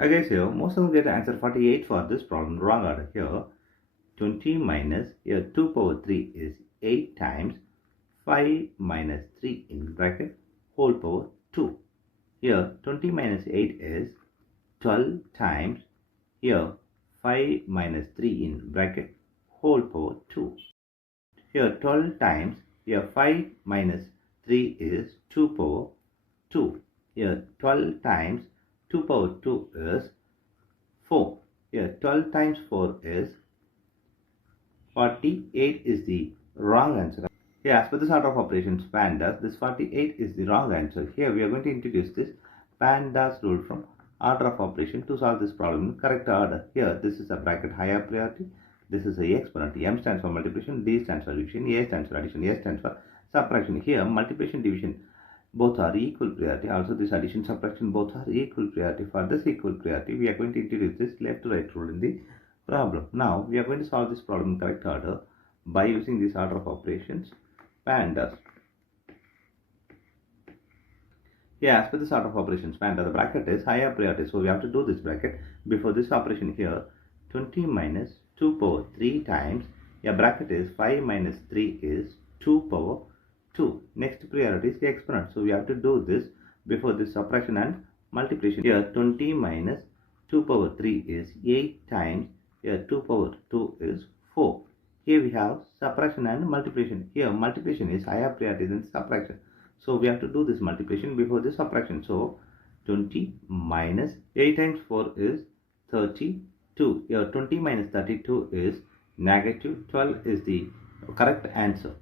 Hi guys, here most of them get answer 48 for this problem. Wrong order here. 20 minus here 2 power 3 is 8 times 5 minus 3 in bracket whole power 2. Here 20 minus 8 is 12 times here 5 minus 3 in bracket whole power 2. Here 12 times here 5 minus 3 is 2 power 2. Here 12 times 2 power 2 is 4. Here 12 times 4 is 48 is the wrong answer. Here as per this order of operations PEMDAS, this 48 is the wrong answer. Here we are going to introduce this PEMDAS rule from order of operation to solve this problem in correct order. Here this is a bracket higher priority. This is a exponent. M stands for multiplication, D stands for division, A stands for addition, S stands for subtraction. Here multiplication, division both are equal priority. Also this addition, subtraction both are equal priority. For this equal priority we are going to introduce this left to right rule in the problem. Now we are going to solve this problem in correct order by using this order of operations PEMDAS. Here as per this order of operations PEMDAS, the bracket is higher priority, so we have to do this bracket before this operation. Here 20 minus 2 power 3 times a bracket is 5 minus 3 is 2 power 2. Next priority is the exponent, so we have to do this before this subtraction and multiplication. Here 20 minus 2 power 3 is 8 times here 2 power 2 is 4. Here we have subtraction and multiplication. Here multiplication is higher priority than subtraction, so we have to do this multiplication before this subtraction. So 20 minus 8 times 4 is 32. Here 20 minus 32 is negative 12 is the correct answer.